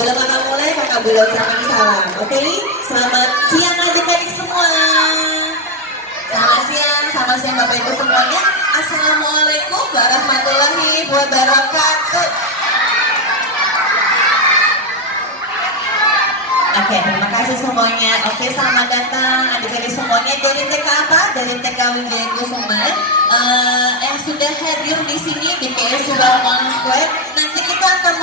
Sebelum kakak mulai, kakak boleh ucapkan salam. Oke, selamat siang adik-adik semua. Selamat siang Bapak Ibu semuanya. Assalamualaikum warahmatullahi wabarakatuh. Oke, terima kasih semuanya. Oke, selamat datang adik-adik semuanya dari TK apa? Dari TK Wijaya Kusuma. Yang sudah hadir di sini di KS Sudarman Square. Nanti kita akan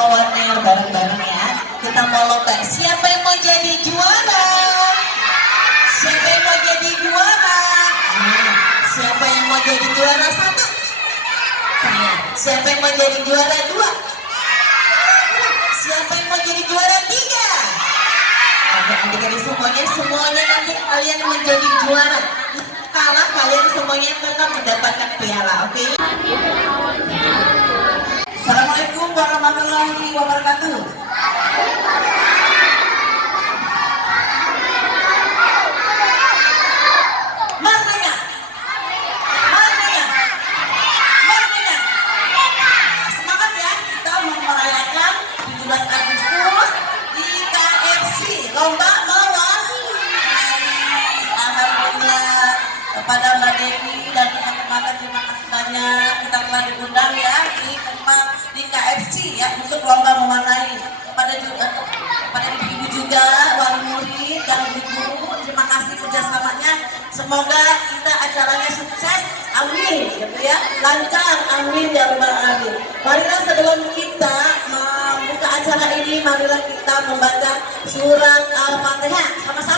mewarnai bareng-bareng ya. Kita mau lomba. Siapa yang mau jadi juara? Siapa yang mau jadi juara? Siapa yang mau jadi juara 1? Saya. Siapa yang mau jadi juara 2? Siapa yang mau jadi juara 3? Oke, adik-adik semuanya nanti kalian menjadi juara. Kalah kalian semuanya tetap mendapatkan piala, oke? Assalamualaikum warahmatullahi wabarakatuh. Merdeka! Merdeka! Merdeka! Semangat ya, kita merayakan 17 Agustus di KFC lomba mewarnai. Alhamdulillah kepada Mbak Dewi dan teman-teman, terima kasih banyak kita telah diundang ya di KFC ya untuk lomba mewarnai. Kepada ibu-ibu juga, wali murid dan guru, terima kasih kerjasamanya. Semoga kita acaranya sukses, amin, gitu ya, lancar, amin ya rabbal alamin. Marilah sebelum kita membuka acara ini, marilah kita membaca surat Al-Fatihah sama-sama.